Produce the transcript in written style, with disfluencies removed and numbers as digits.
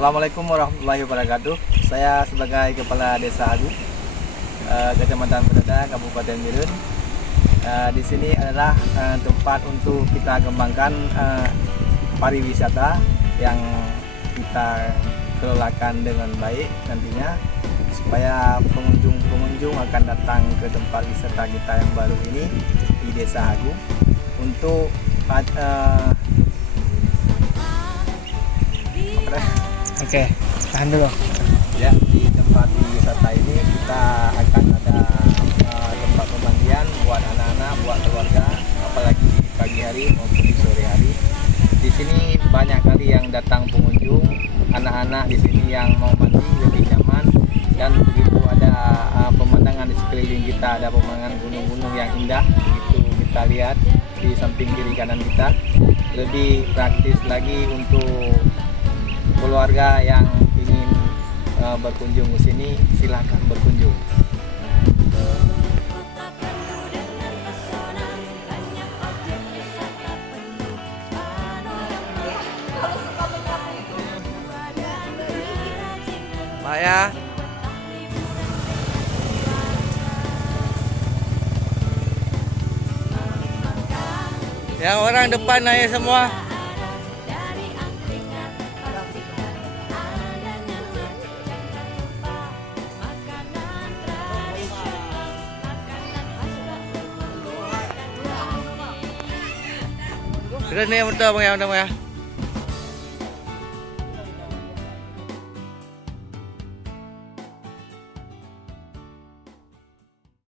Assalamualaikum warahmatullahi wabarakatuh. Saya sebagai Kepala Desa Agung, Kecamatan Pedada, Kabupaten Birun. Di sini adalah tempat untuk kita kembangkan pariwisata yang kita kelolakan dengan baik nantinya, supaya pengunjung akan datang ke tempat wisata kita yang baru ini di Desa Agung untuk Oke, tahan dulu. ya. Di tempat wisata ini kita akan ada tempat pemandian buat anak-anak, buat keluarga, apalagi di pagi hari maupun di sore hari. Di sini banyak kali yang datang pengunjung, anak-anak di sini yang mau mandi lebih nyaman, dan begitu ada pemandangan di sekeliling kita, ada pemandangan gunung-gunung yang indah, begitu kita lihat di samping kiri kanan kita, lebih praktis lagi untuk keluarga yang ingin berkunjung ke sini. Silahkan berkunjung. Pak ya. Yang orang depan aja semua. Sudah nih, betul Bang ya,